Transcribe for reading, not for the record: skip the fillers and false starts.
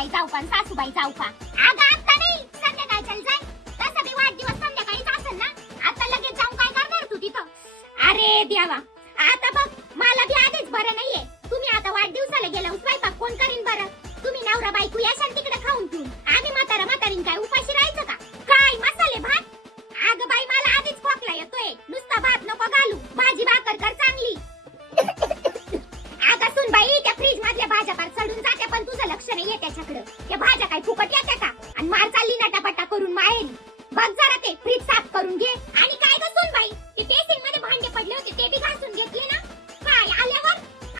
सासूबाई जाऊ का सासूबाई जाऊ का? अगं आता नाही, संध्याकाळच्याला जाय. तसा बी वाढदिवस संध्याकाळीच असेल ना. आता लगेच जाऊन काय करणार तू तिथं? अरे देवा, आता बघ मला बी आधीच बरं नाहीये. तुम्ही आता वाढदिवसाला गेला स्वयंपाक कोण करीन बरं? तुम्ही नवरा बायको याशाल तिकडे खाऊन पिऊन. आम्ही म्हातारीन काय उपाशी राहायचं का? काय मसाले भात? अगं बाई मला आधीच खोकला येतोय. नुसता भात नको घालू, भाजी भाकर कर चांगली. अगं सुन बाई, त्या फ्रीज मधल्या भाज्या पार सडून जात्या पण तुझं लक्ष नाहीये त्याच्याकडे. त्या भाज्या काय फुकट येत्या का? आणि मार चालली नटापटा करून माहेरी. बघ जरा ते फ्रीज साफ करून घे. आणि काय ग सुन बाई, ते बेसिन मध्ये भांडे पडले होते ते बी घासून घेतले ना.